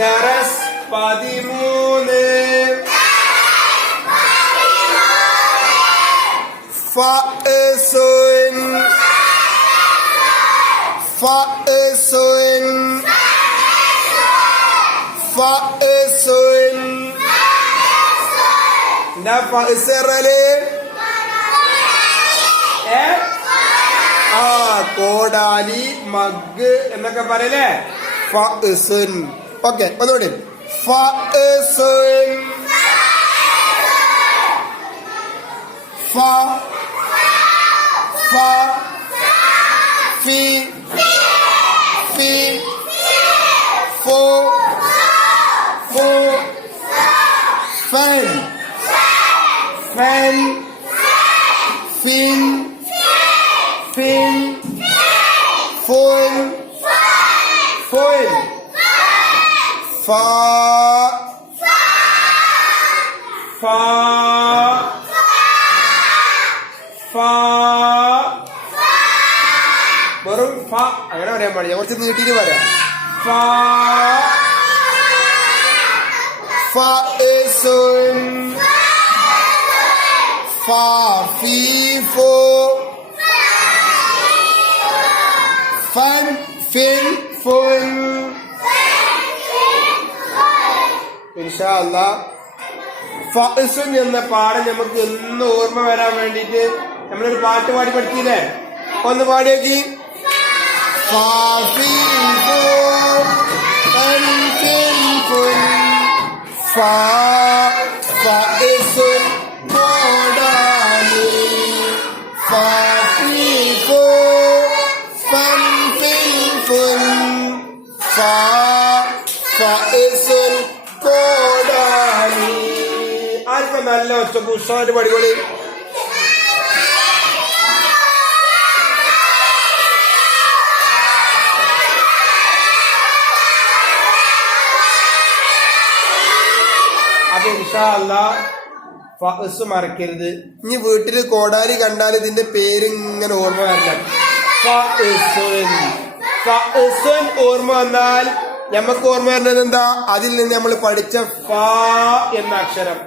ദറസ് 13 ഫഅസുൻ ഫഅസുൻ ഫഅസുൻ എന്താ ഫഅസറല് കോടാലി മഗ് എന്നൊക്കെ പറയല്ലേ ഫഅസുൻ. ഓക്കെ, ഒന്നുകൂടി ഫഅസുൻ ഫ ഫ ഫി ഫി ഫോ ഫോ ഫൻ ഫൻ ഫിൻ ഫിൻ ഫോൻ ഫോൻ ഫ ഫ ഫ വെറും ഫ അങ്ങനെ പറയാൻ പാടില്ല, കുറച്ച് നീട്ടിട്ട് പറയാം. ഫ ഫഅസുൻ ഫ ഫി ഫോ ഫൻ ഫിൻ ഫുൻ. ഇൻഷാ അല്ലാഹ് ഫഅസുൻ എന്ന പാഠം നമുക്ക് എന്ന് ഓർമ്മ വരാൻ വേണ്ടിട്ട് നമ്മളൊരു പാട്ട് പാടി പഠിച്ചില്ലേ? ഒന്ന് പാടിയേക്ക്. ഫഅസുൻ കോടാലി ഫീഫോ ഫൻ ഫിൻ ഫുൻ ഫഅസുൻ കോടാലി. ആർക്കും നല്ല ഒച്ച പുസ്തകമായിട്ട് പഠിക്കോളി. അപ്പൊ ഇൻഷാ അല്ലാഹ് ഫഅസ് മറക്കരുത്. ഇനി വീട്ടില് കോടാലി കണ്ടാൽ ഇതിന്റെ പേര് ഇങ്ങനെ ഓർമ്മ വരണം. ഫഅസുൻ ഓർമ്മ വന്നാൽ നമുക്ക് ഓർമ്മ വരുന്നത് എന്താ? അതിൽ നിന്ന് നമ്മൾ പഠിച്ച ഫ എന്ന അക്ഷരം.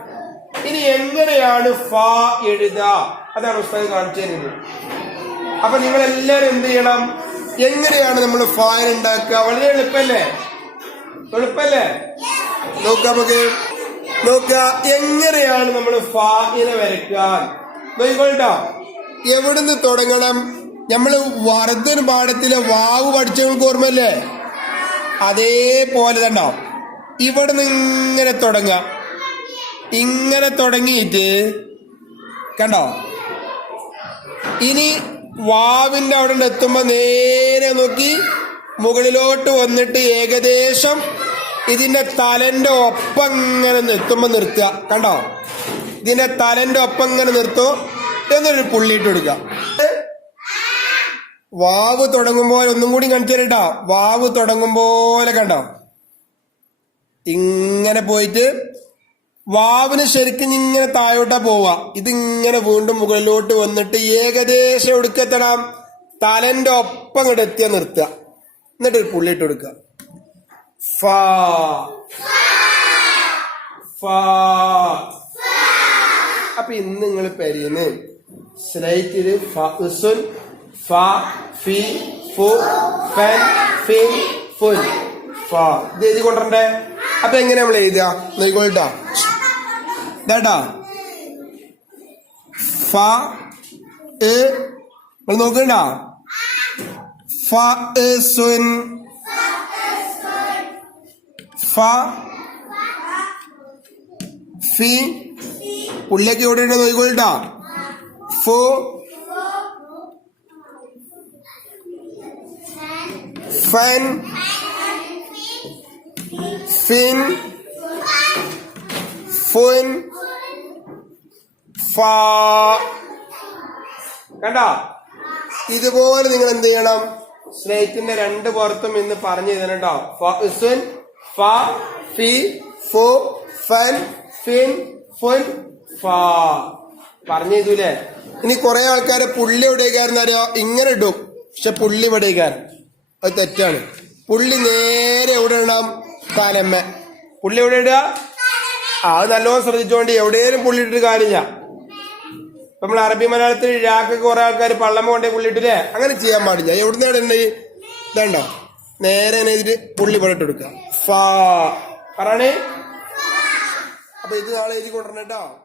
ഇനി എങ്ങനെയാണ് ഫ എഴുതുക? അതാണ് ഉസ്താദ് കാണിച്ചു തരുന്നത്. അപ്പൊ നിങ്ങൾ എല്ലാവരും എന്ത് ചെയ്യണം? എങ്ങനെയാണ് നമ്മൾ ഫ ഉണ്ടാക്കുക? വളരെ എളുപ്പല്ലേ? നോക്കുക എങ്ങനെയാണ് നമ്മൾ ഫാഇനെ വരയ്ക്കാൻ. നോക്കിക്കോട്ടോ, എവിടുന്ന് തുടങ്ങണം? നമ്മള് വർദ്ധൻ പാഠത്തിലെ വാവ് പഠിച്ചവർക്ക് ഓർമ്മല്ലേ? അതേപോലെ തന്നെ ഇവിടുന്ന് ഇങ്ങനെ തുടങ്ങാം. ഇങ്ങനെ തുടങ്ങിയിട്ട് കണ്ടോ, ഇനി വാവിന്റെ അവിടെ എത്തുമ്പോ നേരെ നോക്കി മുകളിലോട്ട് വന്നിട്ട് ഏകദേശം ഇതിന്റെ തലന്റെ ഒപ്പം ഇങ്ങനെ എത്തുമ്പോ നിർത്തുക. കണ്ടോ, ഇതിന്റെ തലന്റെ ഒപ്പം ഇങ്ങനെ നിർത്തോ, എന്നൊരു പുള്ളിയിട്ട് കൊടുക്കുക. വാവ് തുടങ്ങുമ്പോൾ ഒന്നും കൂടി കാണിച്ചു തരട്ടോ. വാവ് തുടങ്ങുമ്പോലെ കണ്ടോ, ഇങ്ങനെ പോയിട്ട് വാവിന് ശരിക്കും ഇങ്ങനെ താഴോട്ടാ പോവുക. ഇതിങ്ങനെ വീണ്ടും മുകളിലോട്ട് വന്നിട്ട് ഏകദേശം എടുക്കെത്തണം തലന്റെ ഒപ്പം ഇങ്ങോട്ട് എത്തിയാ നിർത്തുക. എന്നിട്ട് ഒരു പുള്ളിയിട്ട് കൊടുക്കുക. ഫാ ഫാ. അപ്പൊ ഇന്ന് നിങ്ങൾ പെരിയുന്നു സ്ലൈറ്റില് ഫഅസുൻ ഫ ഫി ഫു ഫൻ ഫിൻ ഫുൻ ഫ ഇത് എഴുതി കൊണ്ടേ. അപ്പൊ എങ്ങനെ നമ്മൾ എഴുതുക? നോക്കിക്കോട്ടാ, ഇതാട്ടാ ഫ നമ്മൾ നോക്കണ്ട. ഫഅസുൻ ഫ ഫി പുള്ളിയൊക്കെ എവിടെ ഉണ്ട് നോക്കിക്കോട്ടാ. ഫോ ഫൻ ഫിൻ ഫുൻ ഫ. കണ്ട, ഇതുപോലെ നിങ്ങൾ എന്ത് ചെയ്യണം? സ്ലേറ്റിന്റെ രണ്ട് പുറത്തും ഇന്ന് പറഞ്ഞു തരണം കേട്ടോ. ഫഅസുൻ ഫ ഫി ഫു ഫൻ ഫിൻ ഫുൻ ഫ പറഞ്ഞു ചെയ്തൂലേ? ഇനി കുറെ ആൾക്കാരെ പുള്ളി എവിടേക്കാരെന്ന് അറിയോ? ഇങ്ങനെ ഇടും, പക്ഷെ പുള്ളി ഇവിടേക്കാരൻ. അത് തെറ്റാണ്. പുള്ളി നേരെ എവിടെ ഇടണം? തലമ്മ. പുള്ളി എവിടെ ഇടുക? അത് നല്ലോണം ശ്രദ്ധിച്ചോണ്ട് എവിടെയും പുള്ളി ഇട്ടിട്ട് കാര്യമില്ല. നമ്മൾ അറബി മലയാളത്തിൽ ഴാക്കൊക്കെ കുറെ ആൾക്കാർ പള്ളമ്മ കൊണ്ടേ പുള്ളിട്ടില്ലേ? അങ്ങനെ ചെയ്യാൻ പാടില്ല. എവിടുന്ന് ഇടണ്ടേ? ഇതണ്ടോ, നേരെ എഴുതിട്ട് പുള്ളി ഇവിടെ ഇട്ട് കൊടുക്കുക. ഫാ പറയണേ. അപ്പൊ ഇത് നാളെ എഴുതി കൊണ്ടുവരണം കേട്ടോ.